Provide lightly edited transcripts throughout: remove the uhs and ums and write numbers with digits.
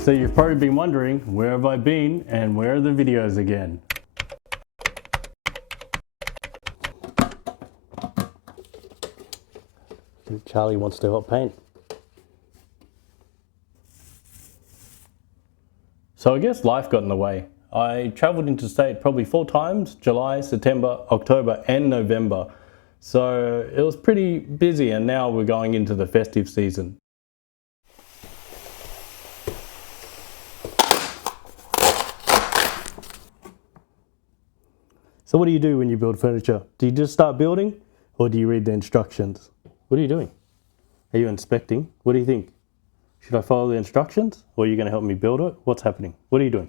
So you've probably been wondering, where have I been and where are the videos again? Charlie wants to help paint. So I guess life got in the way. I traveled interstate probably 4 times, July, September, October and November. So it was pretty busy, and now we're going into the festive season. So what do you do when you build furniture? Do you just start building, or do you read the instructions? What are you doing? Are you inspecting? What do you think? Should I follow the instructions, or are you going to help me build it? What's happening? What are you doing?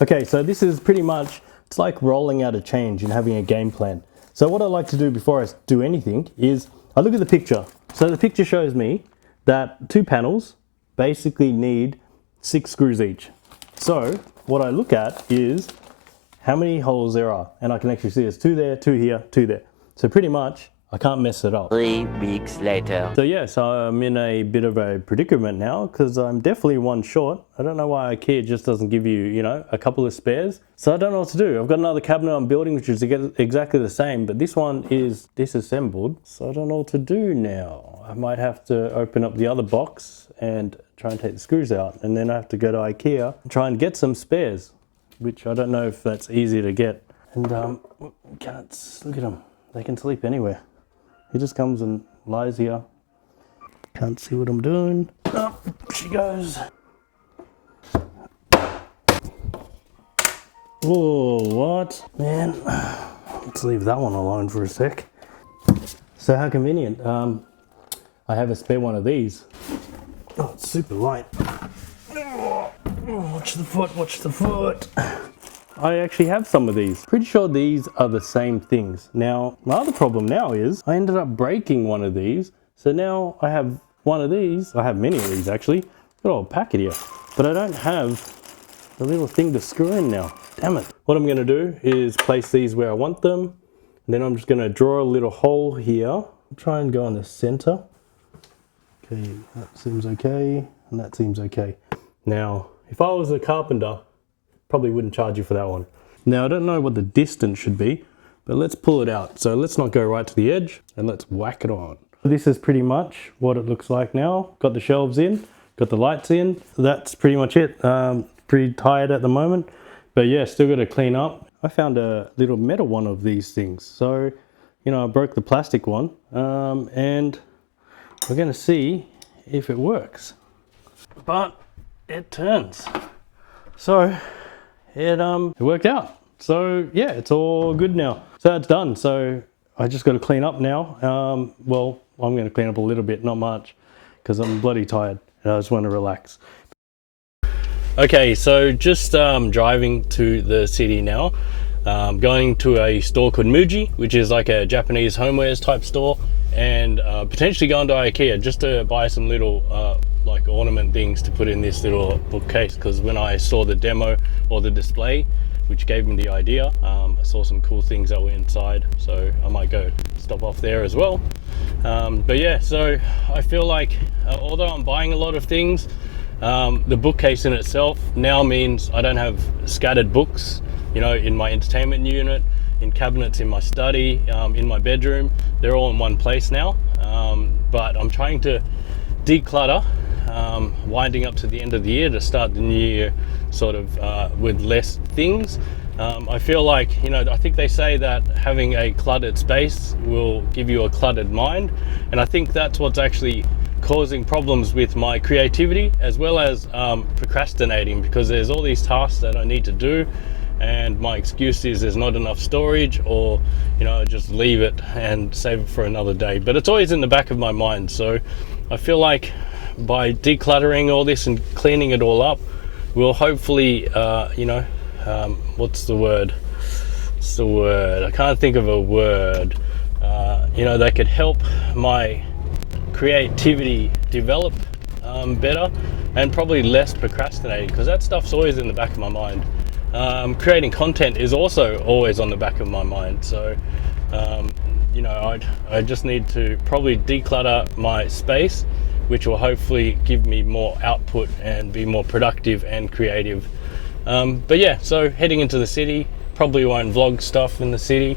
Okay, so this is pretty much, it's like rolling out a change and having a game plan. So what I like to do before I do anything is I look at the picture. So the picture shows me that 2 panels basically need 6 screws each. So what I look at is how many holes there are, and I can actually see there's 2 there, 2 here, 2 there. So pretty much I can't mess it up. 3 weeks later. So yes, I'm in a bit of a predicament now because I'm definitely 1 short. I don't know why IKEA just doesn't give you, you know, a couple of spares. So I don't know what to do. I've got another cabinet I'm building which is exactly the same, but this one is disassembled. So I don't know what to do now. I might have to open up the other box and try and take the screws out, and then I have to go to IKEA and try and get some spares, which I don't know if that's easy to get. And cats, look at them. They can sleep anywhere. He just comes and lies here. Can't see what I'm doing. Oh, she goes. Whoa, what? Man, let's leave that one alone for a sec. So how convenient. I have a spare one of these. Oh, it's super light. Oh, watch the foot, watch the foot. I actually have some of these. Pretty sure these are the same things. Now, my other problem now is I ended up breaking one of these. So now I have one of these. I have many of these actually. Got a whole packet here. But I don't have the little thing to screw in now. Damn it. What I'm gonna do is place these where I want them. And then I'm just gonna draw a little hole here. Try and go in the center. Okay, that seems okay. And that seems okay. Now, if I was a carpenter, probably wouldn't charge you for that one. Now I don't know what the distance should be, but let's pull it out. So let's not go right to the edge and let's whack it on. This is pretty much what it looks like now. Got the shelves in, got the lights in. That's pretty much it. Pretty tired at the moment, but yeah, still got to clean up. I found a little metal one of these things. So, you know, I broke the plastic one and we're gonna see if it works. But it turns. So it worked out. So yeah, it's all good now. So that's done. So I just got to clean up now. Well, I'm going to clean up a little bit, not much, because I'm bloody tired and I just want to relax. Okay, so just driving to the city now. Going to a store called Muji, which is like a Japanese homewares type store, and potentially going to IKEA just to buy some little like ornament things to put in this little bookcase, because when I saw the demo or the display, which gave me the idea, I saw some cool things that were inside, so I might go stop off there as well. But yeah, so I feel like although I'm buying a lot of things, the bookcase in itself now means I don't have scattered books, you know, in my entertainment unit, in cabinets in my study, in my bedroom. They're all in one place now. But I'm trying to declutter, winding up to the end of the year to start the new year sort of with less things. I feel like, you know, I think they say that having a cluttered space will give you a cluttered mind, and I think that's what's actually causing problems with my creativity as well as procrastinating, because there's all these tasks that I need to do and my excuse is there's not enough storage, or, you know, just leave it and save it for another day. But it's always in the back of my mind. So I feel like by decluttering all this and cleaning it all up, we'll hopefully, you know, what's the word? What's the word? I can't think of a word. You know, that could help my creativity develop better, and probably less procrastinating, because that stuff's always in the back of my mind. Creating content is also always on the back of my mind. So, you know, I just need to probably declutter my space, which will hopefully give me more output and be more productive and creative. But yeah, so heading into the city, probably won't vlog stuff in the city,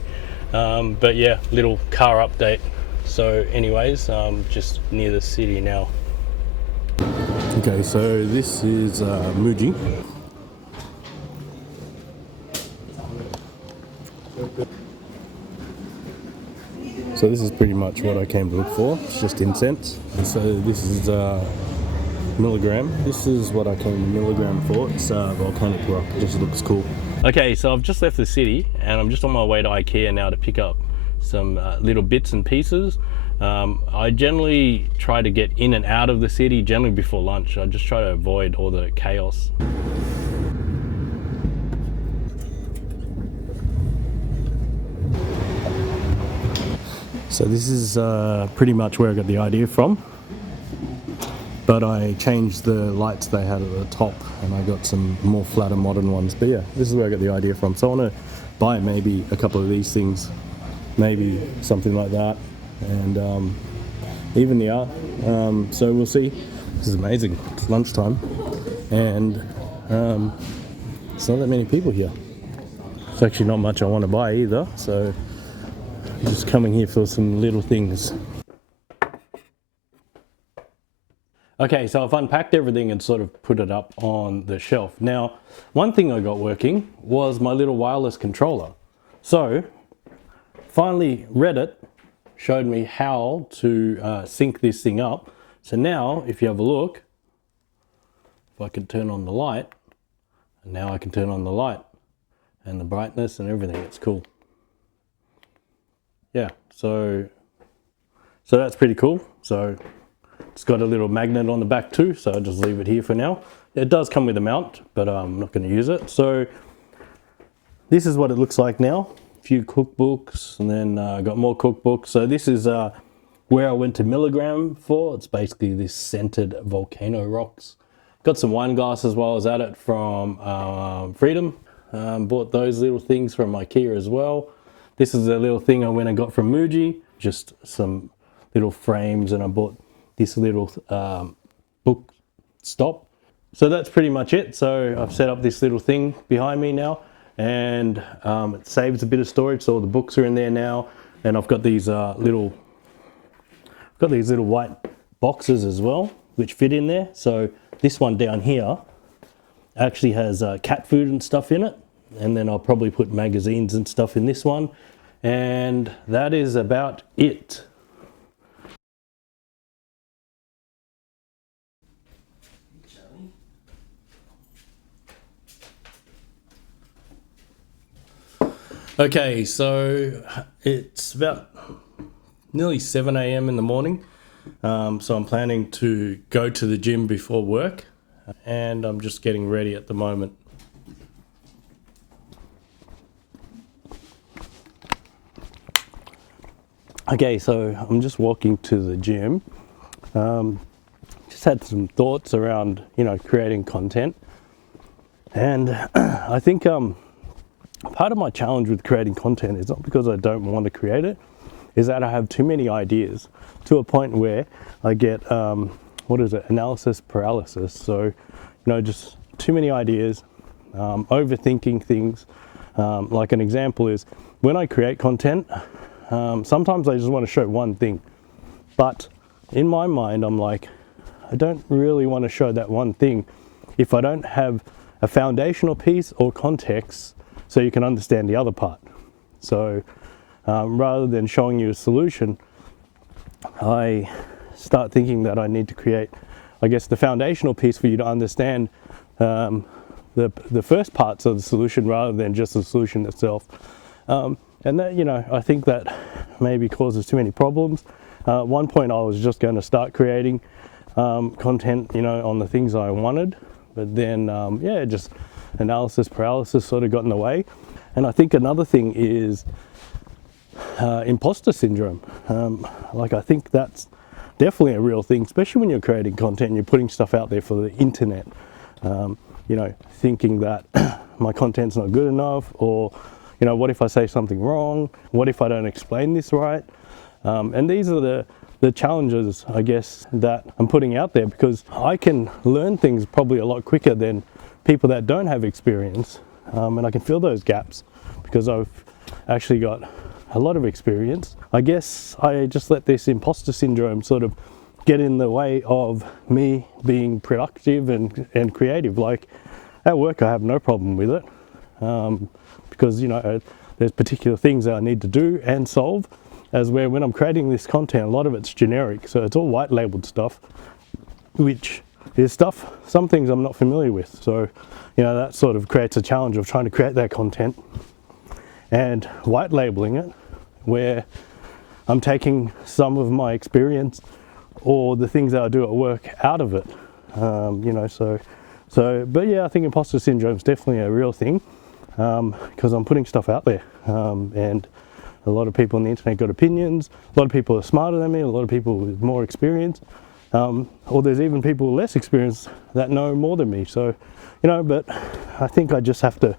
but yeah, little car update. So anyways, just near the city now. Okay, so this is Muji. So this is pretty much what I came to look for. It's just incense. So this is milligram. This is what I came to milligram for. It's volcanic rock. It just looks cool. Okay, so I've just left the city and I'm just on my way to IKEA now to pick up some little bits and pieces. I generally try to get in and out of the city generally before lunch. I just try to avoid all the chaos. So this is pretty much where I got the idea from, but I changed the lights they had at the top and I got some more flatter modern ones. But yeah, this is where I got the idea from. So I want to buy maybe a couple of these things, maybe something like that, and even the art. So we'll see. This is amazing. It's lunchtime and it's not that many people here. It's actually not much I want to buy either, so just coming here for some little things. Okay, so I've unpacked everything and sort of put it up on the shelf. Now, one thing I got working was my little wireless controller. So, finally Reddit showed me how to sync this thing up. So now, if you have a look, if I can turn on the light, and now I can turn on the light and the brightness and everything, it's cool. Yeah, so that's pretty cool. So it's got a little magnet on the back too, so I'll just leave it here for now. It does come with a mount, but I'm not going to use it. So this is what it looks like now. A few cookbooks, and then I got more cookbooks. So this is where I went to milligram for. It's basically this scented volcano rocks. Got some wine glasses while I was at it from Freedom. Bought those little things from IKEA as well. This is a little thing I went and got from Muji, just some little frames, and I bought this little book stop. So that's pretty much it. So I've set up this little thing behind me now, and it saves a bit of storage, so all the books are in there now. And I've got these little white boxes as well, which fit in there. So this one down here actually has cat food and stuff in it. And then I'll probably put magazines and stuff in this one. And that is about it. Okay, so it's about nearly 7 a.m. in the morning. So I'm planning to go to the gym before work. And I'm just getting ready at the moment. Okay, so I'm just walking to the gym. Just had some thoughts around, creating content. And I think part of my challenge with creating content is not because I don't want to create it, is that I have too many ideas to a point where I get, analysis paralysis. So, just too many ideas, overthinking things. Like an example is when I create content, sometimes I just want to show one thing, but in my mind I'm like, I don't really want to show that one thing if I don't have a foundational piece or context so you can understand the other part. So rather than showing you a solution, I start thinking that I need to create, I guess, the foundational piece for you to understand the first parts of the solution rather than just the solution itself. And that, I think that maybe causes too many problems. At one point I was just going to start creating content, on the things I wanted, but then, just analysis paralysis sort of got in the way. And I think another thing is imposter syndrome. I think that's definitely a real thing, especially when you're creating content and you're putting stuff out there for the internet. Thinking that my content's not good enough, or what if I say something wrong? What if I don't explain this right? And these are the the challenges, I guess, that I'm putting out there, because I can learn things probably a lot quicker than people that don't have experience, and I can fill those gaps because I've actually got a lot of experience. I guess I just let this imposter syndrome sort of get in the way of me being productive and creative. Like at work, I have no problem with it, because there's particular things that I need to do and solve, as where when I'm creating this content, a lot of it's generic, so it's all white labeled stuff, which is stuff, some things I'm not familiar with. So that sort of creates a challenge of trying to create that content and white labeling it, where I'm taking some of my experience or the things that I do at work out of it. But yeah, I think imposter syndrome is definitely a real thing, because I'm putting stuff out there, and a lot of people on the internet got opinions. A lot of people are smarter than me, a lot of people with more experience, or there's even people with less experience that know more than me. So but I think I just have to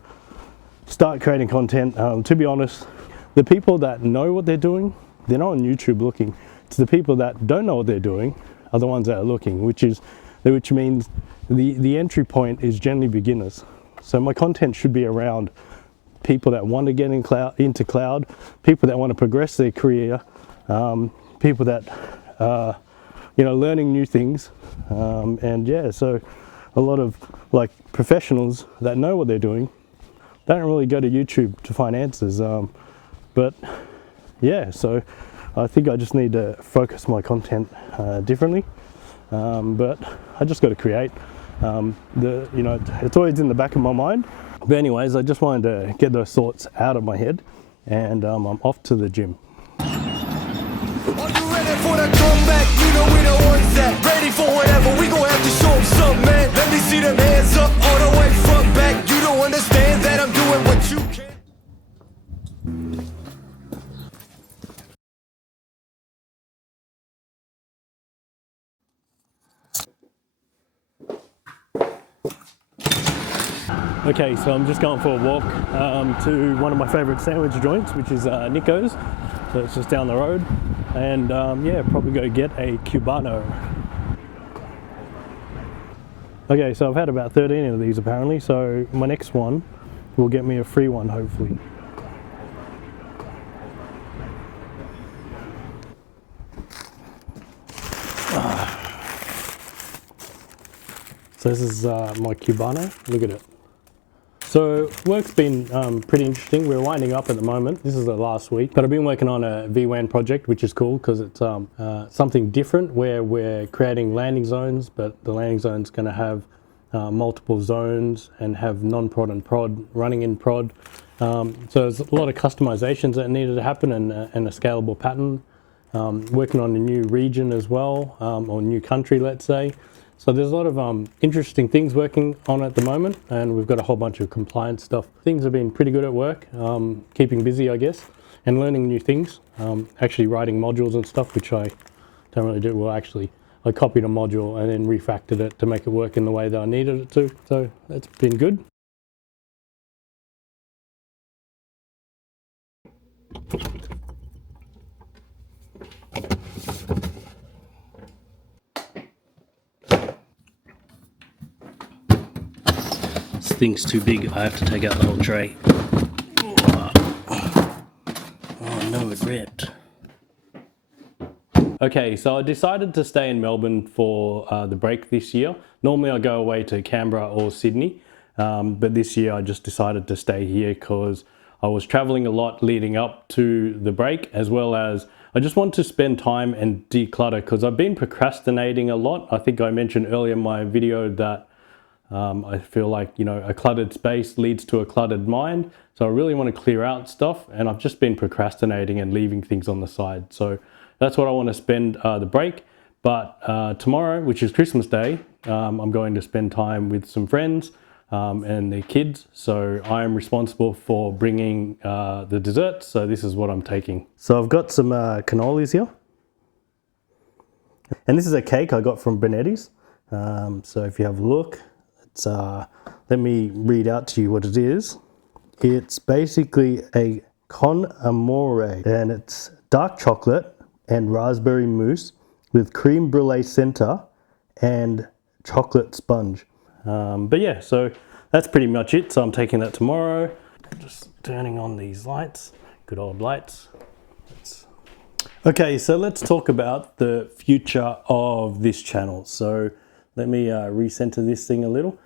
start creating content. To be honest, the people that know what they're doing, they're not on YouTube looking. It's the people that don't know what they're doing are the ones that are looking, which means the entry point is generally beginners. So my content should be around people that want to get into cloud, people that want to progress their career, people that are learning new things, so a lot of like professionals that know what they're doing don't really go to YouTube to find answers, but yeah, so I think I just need to focus my content differently, but I just got to create. It's always in the back of my mind. But anyways, I just wanted to get those thoughts out of my head, and I'm off to the gym. Are you ready for the comeback? You know we the ones that ready for whatever. We gon' have to show them something, man. Let me see them hands up all the way front back. You don't understand that I'm doing what you can. Okay, so I'm just going for a walk to one of my favourite sandwich joints, which is Nico's. So it's just down the road, and probably go get a Cubano. Okay, so I've had about 13 of these apparently, so my next one will get me a free one hopefully. So this is my Cubano, look at it. So work's been pretty interesting. We're winding up at the moment. This is the last week, but I've been working on a VWAN project, which is cool because it's something different where we're creating landing zones, but the landing zone's going to have multiple zones and have non-prod and prod running in prod. So there's a lot of customizations that needed to happen, and a scalable pattern. Working on a new region as well, or new country, let's say. So there's a lot of interesting things working on at the moment, and we've got a whole bunch of compliance stuff. Things have been pretty good at work, keeping busy, I guess, and learning new things. Actually writing modules and stuff, which I don't really do. Well, actually, I copied a module and then refactored it to make it work in the way that I needed it to. So that's been good. This thing's too big, I have to take out the whole tray. Oh no, it ripped. Okay, so I decided to stay in Melbourne for the break this year. Normally I go away to Canberra or Sydney, but this year I just decided to stay here because I was traveling a lot leading up to the break, as well as I just want to spend time and declutter because I've been procrastinating a lot. I think I mentioned earlier in my video that I feel like, a cluttered space leads to a cluttered mind. So I really want to clear out stuff, and I've just been procrastinating and leaving things on the side. So that's what I want to spend the break. But tomorrow, which is Christmas Day, I'm going to spend time with some friends and their kids. So I am responsible for bringing the desserts. So this is what I'm taking. So I've got some cannolis here. And this is a cake I got from Benetti's. So if you have a look, it's, let me read out to you what it is. It's basically a con amore, and it's dark chocolate, and raspberry mousse with creme brulee center and chocolate sponge. But yeah, so that's pretty much it. So I'm taking that tomorrow. Just turning on these lights, good old lights. Okay, so let's talk about the future of this channel. So let me recenter this thing a little.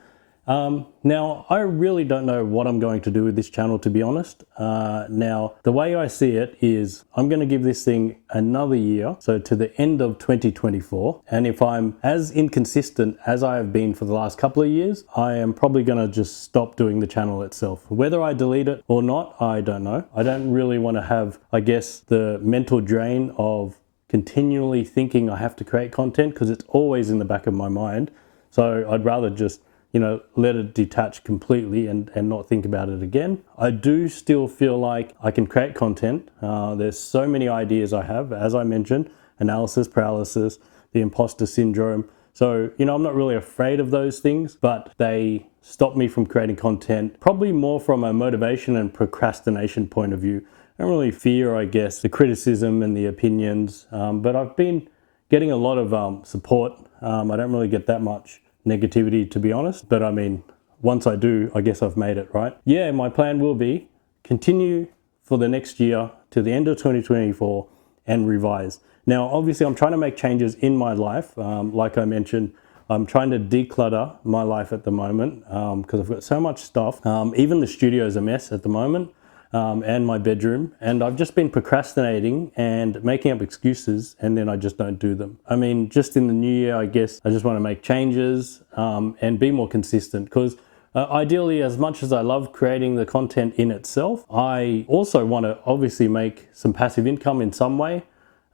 Now, I really don't know what I'm going to do with this channel, to be honest. Now, the way I see it is I'm going to give this thing another year, so to the end of 2024. And if I'm as inconsistent as I have been for the last couple of years, I am probably going to just stop doing the channel itself. Whether I delete it or not, I don't know. I don't really want to have, I guess, the mental drain of continually thinking I have to create content, because it's always in the back of my mind. So I'd rather just, you know, let it detach completely and not think about it again. I do still feel like I can create content. There's so many ideas I have, as I mentioned, analysis, paralysis, the imposter syndrome. So, you know, I'm not really afraid of those things, but they stop me from creating content, probably more from a motivation and procrastination point of view. I don't really fear, I guess, the criticism and the opinions, but I've been getting a lot of support. I don't really get that much negativity, to be honest, but I mean, once I do, I guess I've made it, right? Yeah, my plan will be continue for the next year to the end of 2024 and revise. Now, obviously, I'm trying to make changes in my life. Like I mentioned, I'm trying to declutter my life at the moment because I've got so much stuff. Even the studio is a mess at the moment. And my bedroom, and I've just been procrastinating and making up excuses, and then I just don't do them. I mean, just in the new year, I guess I just want to make changes and be more consistent, because ideally, as much as I love creating the content in itself, I also want to obviously make some passive income in some way.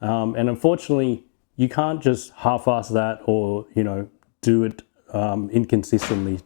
And unfortunately, you can't just half-ass that, or, you know, do it inconsistently,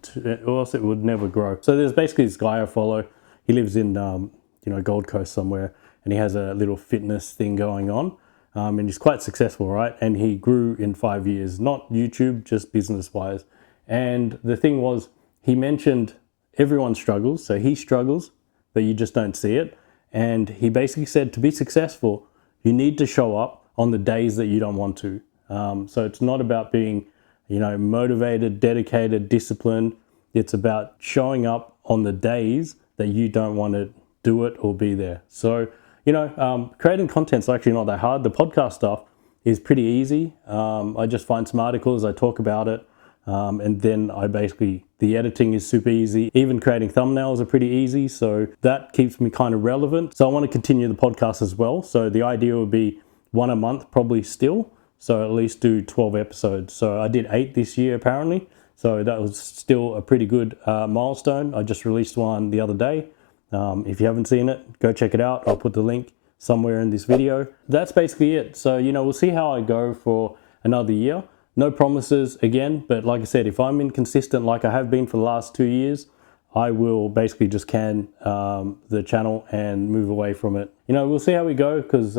or else it would never grow. So there's basically this guy I follow. He lives in you know, Gold Coast somewhere, and he has a little fitness thing going on, and he's quite successful, right? And he grew in 5 years, not YouTube, just business wise. And the thing was, he mentioned everyone struggles, so he struggles, but you just don't see it. And he basically said, to be successful, you need to show up on the days that you don't want to. So it's not about being, you know, motivated, dedicated, disciplined. It's about showing up on the days that you don't want to do it or be there. So, you know, creating content's actually not that hard. The podcast stuff is pretty easy. I just find some articles, I talk about it, and then the editing is super easy. Even creating thumbnails are pretty easy, so that keeps me kind of relevant. So I want to continue the podcast as well. So the idea would be 1 a month probably still, so at least do 12 episodes. So I did 8 this year apparently. So that was still a pretty good milestone. I just released one the other day. If you haven't seen it, go check it out. I'll put the link somewhere in this video. That's basically it. So, you know, we'll see how I go for another year. No promises again, but like I said, if I'm inconsistent like I have been for the last 2 years, I will basically just can the channel and move away from it. You know, we'll see how we go, because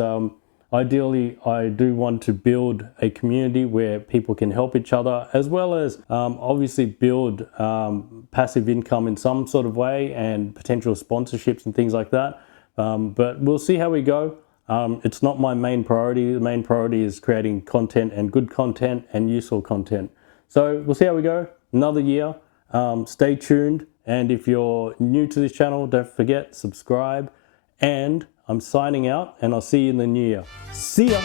ideally, I do want to build a community where people can help each other, as well as obviously build passive income in some sort of way, and potential sponsorships and things like that. But we'll see how we go. It's not my main priority. The main priority is creating content, and good content and useful content. So we'll see how we go. Another year. Stay tuned. And if you're new to this channel, don't forget, subscribe. And I'm signing out, and I'll see you in the new year. See ya!